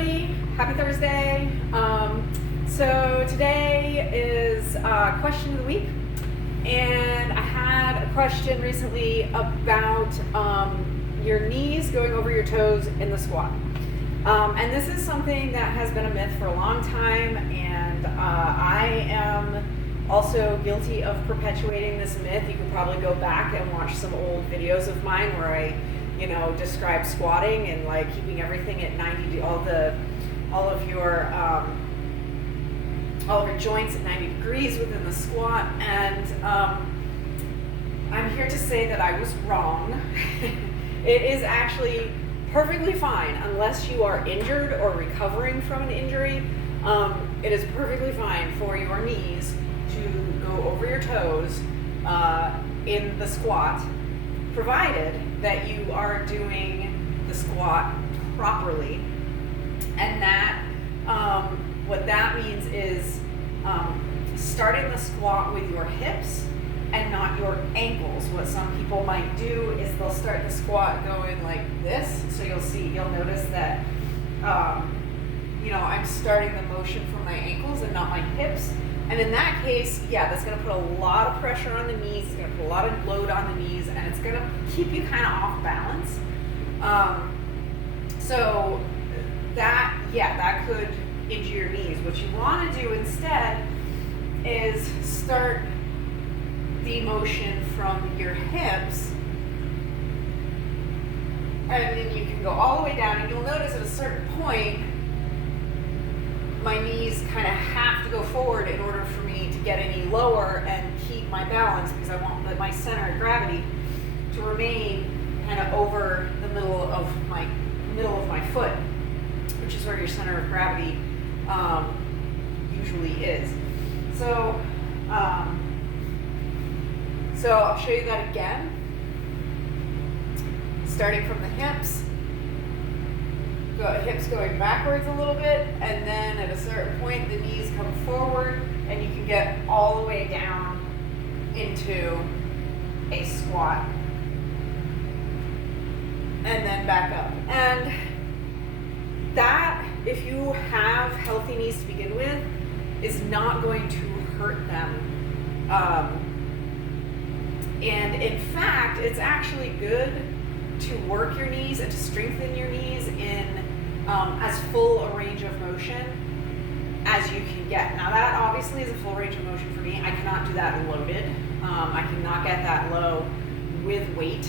everybody. Happy Thursday. So today is question of the week, and I had a question recently about your knees going over your toes in the squat. And this is something that has been a myth for a long time, and I am also guilty of perpetuating this myth. You can probably go back and watch some old videos of mine where I describe squatting and like keeping everything at 90, all of your joints at 90 degrees within the squat. And I'm here to say that I was wrong. It is actually perfectly fine unless you are injured or recovering from an injury. It is perfectly fine for your knees to go over your toes in the squat, provided that you are doing the squat properly. And that what that means is starting the squat with your hips and not your ankles. What some people might do is they'll start the squat going like this. So you'll notice that I'm starting the motion from my ankles and not my hips. And in that case, that's going to put a lot of pressure on the knees. It's going to put a lot of load on the knees, and it's going to keep you kind of off balance. So that could injure your knees. What you want to do instead is start the motion from your hips, and then you can go all the way down, and you'll notice at a certain point my knees kind of have to go forward in order for me to get any lower and keep my balance, because I want my center of gravity to remain kind of over the middle of my foot, which is where your center of gravity usually is. So I'll show you that again. Starting from the hips. Hips going backwards a little bit, and then at a certain point the knees come forward and you can get all the way down into a squat and then back up. And that, if you have healthy knees to begin with, is not going to hurt them. And in fact, it's actually good to work your knees and to strengthen your knees in as full a range of motion as you can get. Now that obviously is a full range of motion for me. I cannot do that loaded. I cannot get that low with weight.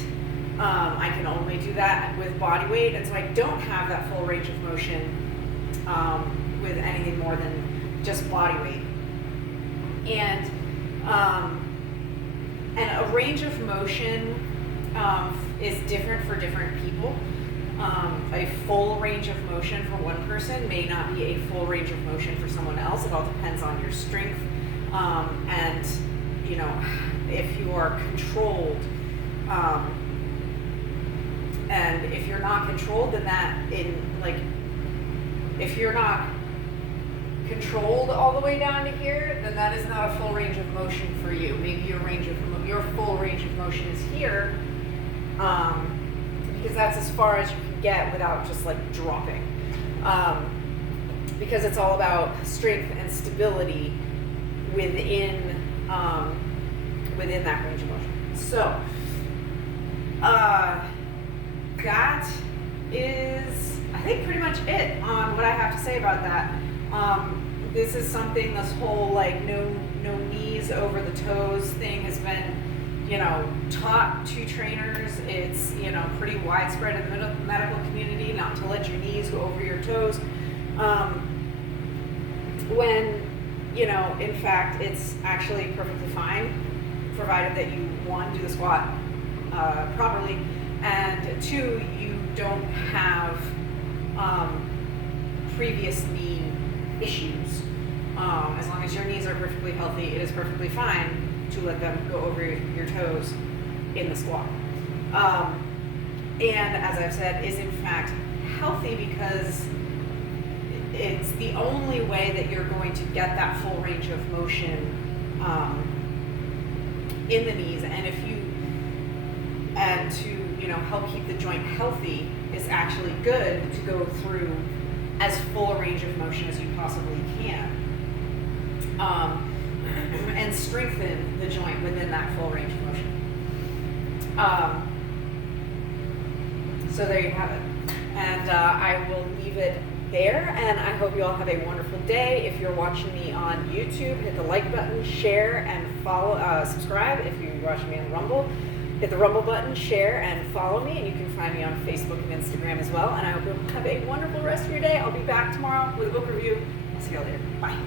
I can only do that with body weight, and so I don't have that full range of motion with anything more than just body weight. And a range of motion is different for different people. A full range of motion for one person may not be a full range of motion for someone else. It all depends on your strength, and if you are controlled. And if you're not controlled, then if you're not controlled all the way down to here, then that is not a full range of motion for you. Maybe your full range of motion is here, because that's as far as you can get without just like dropping. Because it's all about strength and stability within that range of motion. So that is, I think, pretty much it on what I have to say about that. This is something, this whole like no knees over the toes thing has been taught to trainers. It's pretty widespread in the medical community not to let your knees go over your toes, when in fact it's actually perfectly fine, provided that you, one, do the squat properly, and two, you don't have previous knee issues. As long as your knees are perfectly healthy, it is perfectly fine to let them go over your toes in the squat. And as I've said, is in fact healthy, because it's the only way that you're going to get that full range of motion in the knees. And to help keep the joint healthy is actually good to go through as full a range of motion as you possibly can, and strengthen the joint within that full range of motion. So there you have it. And I will leave it there, and I hope you all have a wonderful day. If you're watching me on YouTube, hit the like button, share, and follow, subscribe. If you're watching me on Rumble, hit the Rumble button, share, and follow me, and you can find me on Facebook and Instagram as well. And I hope you'll have a wonderful rest of your day. I'll be back tomorrow with a book review. I'll see you all later. Bye.